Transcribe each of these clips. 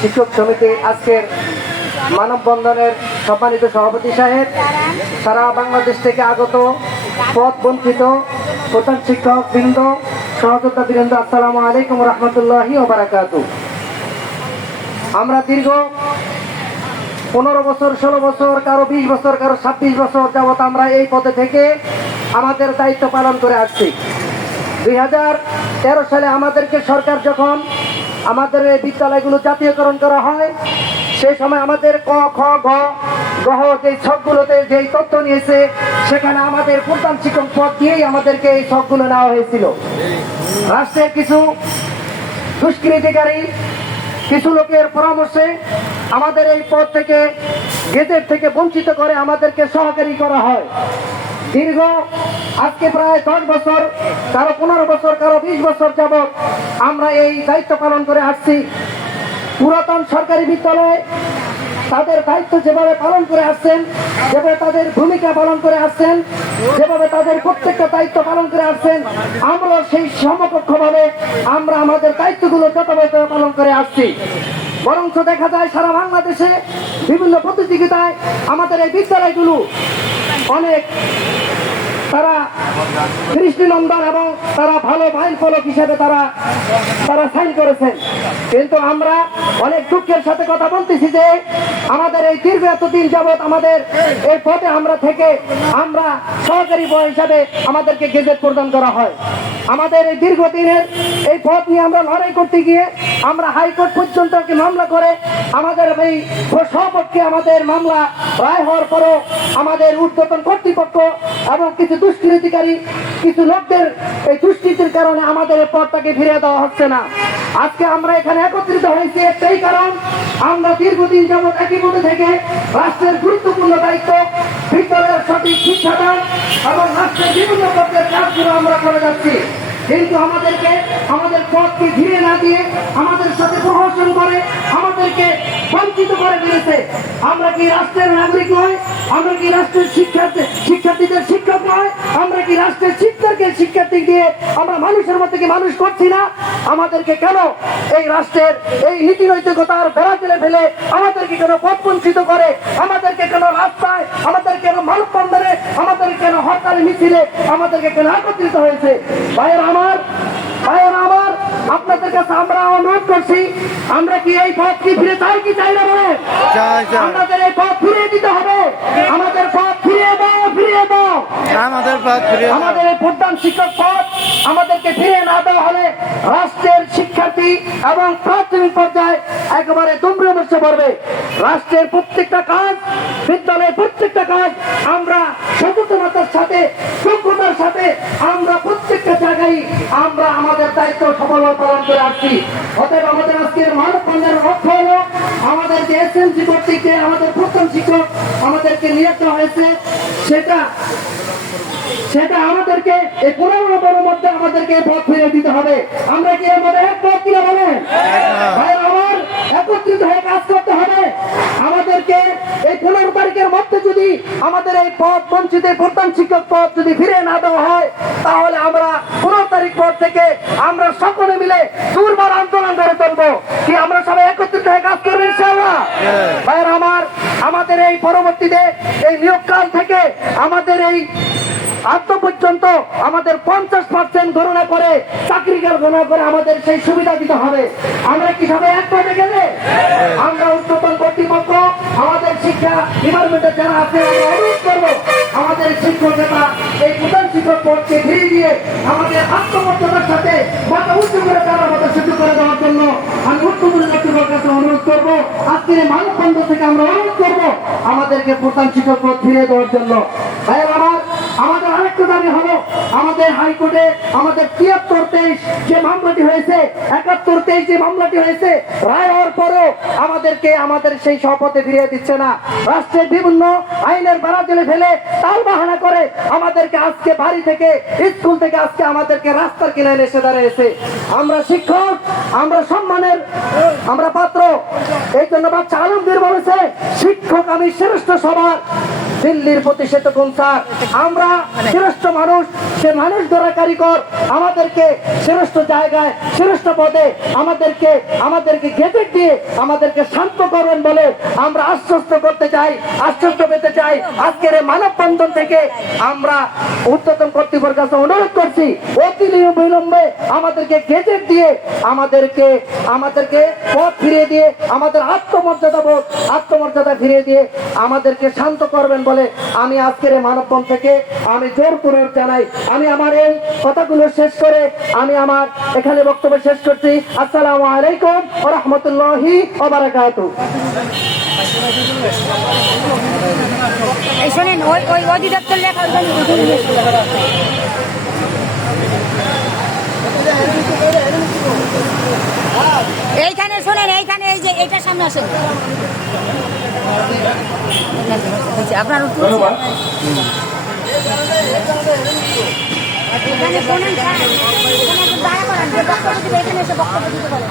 শিক্ষক সমিতি আজকের মানববন্ধনের সম্মানিত সভাপতি সাহেব, সারা বাংলাদেশ থেকে আগত পথ বঞ্চিত প্রধান শিক্ষক বৃন্দ, সহযোদ্ধা বৃন্দ, আসসালামু আলাইকুম রহমতুল্লাহি ওয়া বারাকাতুহু। আমরা দীর্ঘ 15 বছর, 16 বছর, কারো 20 বছর, কারো 26 বছর যাবৎ আমরা এই পদে থেকে আমাদের দায়িত্ব পালন করে আসছি। 2013 সালে আমাদেরকে সরকার যখন আমাদের এই বিদ্যালয়গুলো জাতীয়করণ করা হয়, সেই সময় আমাদের ক, খ, গ, গহ যে ছকগুলোতে যেই তথ্য নিয়েছে, সেখানে আমাদের প্রধান শিক্ষক পদ দিয়েই আমাদেরকে এই ছকগুলো নেওয়া হয়েছিল। রাষ্ট্রের কিছু দুষ্কৃতিকারী কিছু লোকের পরামর্শে আমাদের এই পদ থেকে, গেজেট থেকে বঞ্চিত করে আমাদেরকে সহকারী করা হয়। দীর্ঘ আজকে প্রায় 10 বছর, কারো 15 বছর, কারো 20 বছর যাবৎ আমরা এই দায়িত্ব পালন করে আসছি। পুরাতন সরকারি বিদ্যালয়ে তাদের দায়িত্ব যেভাবে পালন করে আসছেন, যেভাবে তাদের ভূমিকা পালন করে আসছেন, যেভাবে তাদের প্রত্যেকটা দায়িত্ব পালন করে আসছেন, আমরা সেই সমকক্ষভাবে আমরা আমাদের দায়িত্বগুলো যথাযথ পালন করে আসছি। বরঞ্চ দেখা যায় সারা বাংলাদেশে বিভিন্ন প্রতিযোগিতায় আমাদের এই বিদ্যালয়গুলো অনেক তারা দৃষ্টিনন্দন এবং তারা ভালো মাইল ফলক হিসেবে তারা সাইন করেছেন। কিন্তু আমরা অনেক দুঃখের সাথে কথা বলতেছি যে আমাদের এই দীর্ঘ এতদিন যাবৎ আমাদের এই পদে আমরা থেকে আমরা সহকারী হিসাবে আমাদেরকে গেজেট প্রদান করা হয়। আমাদের এই দীর্ঘদিনের এই পদ নিয়ে আমরা লড়াই করতে গিয়ে আমরা হাইকোর্ট পর্যন্ত মামলা করে আমাদের এই সপক্ষে আমাদের মামলা রায় হওয়ার পরও আমাদের ঊর্ধ্বতন কর্তৃপক্ষ এবং কিছু দুষ্কৃতিকারী কিছু লোকদের এই দুষ্কৃতির কারণে আমাদের এই পদটাকে ফিরিয়ে দেওয়া হচ্ছে না। আজকে আমরা এখানে একত্রিত হয়েছি একটাই কারণ, আমরা দীর্ঘদিন যাবৎ একই পদে থেকে রাষ্ট্রের গুরুত্বপূর্ণ দায়িত্ব, বিদ্যালয়ের সঠিক শিক্ষাদান এবং রাষ্ট্রের বিভিন্ন পদের কাজগুলো আমরা করে যাচ্ছি। কিন্তু আমাদেরকে আমাদের পদকে ঘিরে না দিয়ে আমাদের সাথে প্রহসন করে আমাদেরকে বঞ্চিত করে দিয়েছে। আমরা কি রাষ্ট্রের নাগরিক নয়? আমরা কি রাষ্ট্রের শিক্ষার্থীদের শিক্ষক নয়? আমরা কি রাষ্ট্রের শিক্ষার্থী দিয়ে আমরা মানুষের মধ্যে কি মানুষ করছি না? আমাদেরকে কেন এই রাষ্ট্রের এই নীতি নৈতিকতার বেড়া ফেলে ফেলে আমাদেরকে কেন পথ বঞ্চিত করে? আমাদেরকে কেন রাস্তায়, আমাদের কেন মানববন্ধনে, আমাদের কেন হরতাল মিছিলে আমাদেরকে কেন একত্রিত হয়েছে? ভাইয়েরা আমার, আপনাদের কাছে আমরা অনুরোধ করছি, আমরা কি এই পথ কি ফিরে চাই কি চাই না? বলে আমাদের এই পথ ফিরিয়ে দিতে হবে। আমাদের পথ ফিরিয়ে দাও, ফিরিয়ে দাও। আমাদের এই প্রধান শিক্ষক পদ আমাদেরকে ফিরিয়ে না দেওয়া হলে রাষ্ট্রের শিক্ষার্থী এবং প্রাথমিক পর্যায়ে একেবারে দুমড়ে মুচড়ে পড়বে। রাষ্ট্রের প্রত্যেকটা কাজ, বিদ্যালয়ের প্রত্যেকটা কাজ আমরা সচেতনতার সাথে, যোগ্যতার সাথে আমরা প্রত্যেকটা জায়গায় আমরা আমাদের দায়িত্ব সফলভাবে পালন করে আসছি। অতএব আমাদের আজকের মানববন্ধনের লক্ষ্য হলো আমাদের যে এসএমসি কর্তৃক আমাদের প্রথম শিক্ষক আমাদেরকে নিয়োগ দেওয়া হয়েছে, সেটা আমাদেরকে এই 15 নম্বরের মধ্যে আমাদেরকে পথ ফিরিয়ে দিতে হবে। আমরা কি এর মধ্যে একমত কিনা বলেন? ভাই আমার, একত্রিত হয়ে কাজ করতে হবে। আমাদেরকে এই 15 তারিখের মধ্যে যদি আমাদের এই পদ বঞ্চিত প্রধান শিক্ষক পদ যদি ফিরে না দেওয়া হয়, তাহলে আমরা 15 তারিখ পর থেকে আমরা সকলে মিলে দুর্বার আন্দোলন করে তুলবো। কি আমরা সবাই একত্রিত হয়ে কাজ করবো ইনশাআল্লাহ? ভাই আমার, আমাদের এই পরবর্তীতে এই নিয়োগকাল থেকে আমাদের এই আজ পর্যন্ত আমাদের 50% গণনা করে, চাকরিকাল গণনা করে আমাদের সেই সুবিধা দিতে হবে। আমরা কি সবাই এক পথে গেলে আমরা উচ্চতন কর্তৃপক্ষ, আমাদের শিক্ষা ডিপার্টমেন্টের যারা আছে, আমরা অনুরোধ করবো আমাদের শিক্ষক নেতা এই প্রধান শিক্ষক পদকে ফিরিয়ে দিয়ে আমাদের আত্মমর্যাদার সাথে মাথা উঁচু করে তারা মাথা সুযোগ করে দেওয়ার জন্য আমি উচ্চতন কর্তৃপক্ষের কাছে অনুরোধ করবো। আজকের এই মানববন্ধন থেকে আমরা অনুরোধ করবো আমাদেরকে প্রধান শিক্ষক পদ ফিরিয়ে দেওয়ার জন্য। ভাই আমাদের আরেকটা দাবি হলো, আমাদের হাইকোর্টে আমাদের 73-23 যে মামলাটি হয়েছে, 71-23 যে মামলাটি হয়েছে, রায় হওয়ার পরও আমাদেরকে আমাদের সেই শপথে ফিরিয়ে দিচ্ছে না। রাষ্ট্রের বিভিন্ন আইনের বেড়া জেলে ফেলে তাল বাহানা করে আমাদেরকে আজকে বাড়ি থেকে, স্কুল থেকে আজকে আমাদেরকে রাস্তার কিনারে এসে দাঁড়িয়েছে। আমরা শিক্ষক, আমরা সম্মানের আমরা পাত্র। এই জন্য বাচ্চা আলমগীর বলেছে, শিক্ষক আমি শ্রেষ্ঠ সবার, দিল্লির প্রতিষেধক। আমরা শ্রেষ্ঠ মানুষ, সে মানুষ ধরা কারিগর, আমাদেরকে শ্রেষ্ঠ জায়গায় শ্রেষ্ঠ পদে আমাদেরকে গেজেট দিয়ে আমাদেরকে শান্ত করবেন বলে আমরা আশ্বস্ত পেতে চাই। আজকের এই মানববন্ধন থেকে আমরা ঊর্ধ্বতন কর্তৃপক্ষের কাছে অনুরোধ করছি, অতি বিলম্বে আমাদেরকে গেজেট দিয়ে আমাদেরকে পথ ফিরিয়ে দিয়ে আমাদের আত্মমর্যাদা ফিরিয়ে দিয়ে আমাদেরকে শান্ত করবেন বলে আমি আজকের এই মানববন্ধন থেকে আমি জোরপূর্বক জানাই। আমি আমার এই কথাগুলো শেষ করে আমি আমার এখানে বক্তব্য শেষ করছি। আসসালামু আলাইকুম ওয়া রাহমাতুল্লাহি ওয়া বারাকাতুহু। এই শোনেন, ওই অধিদপ্তর লেখা এইখানে শোনেন, এইখানে এই যে এইটার সামনে আসেন আপনার এখানে শোনেন, দাঁড়া করান যে বক্তব্য দিবে, এখানে এসে বক্তব্য দিতে পারেন।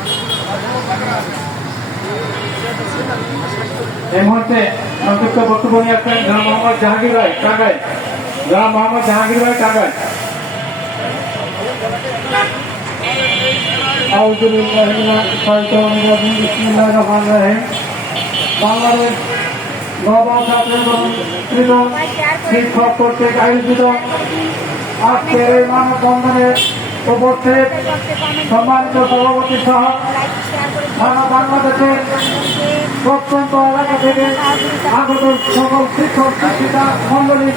এই মুহূর্তে সংক্ষিপ্ত বক্তব্য নিয়ে আসছেন জনাব মোহাম্মদ জাহাঙ্গীর ভাই টাঙ্গাইল। জনাব মোহাম্মদ জাহাঙ্গীর ভাই টাঙ্গাইল। বাংলাদেশ শিক্ষক কর্তৃক আয়োজিত আজকের এই মানববন্ধনে উপস্থিত সম্মানিত সভাপতি সহ সারা বাংলাদেশের প্রত্যন্ত এলাকা থেকে আগত সকল শিক্ষক শিক্ষিকা মন্ডলী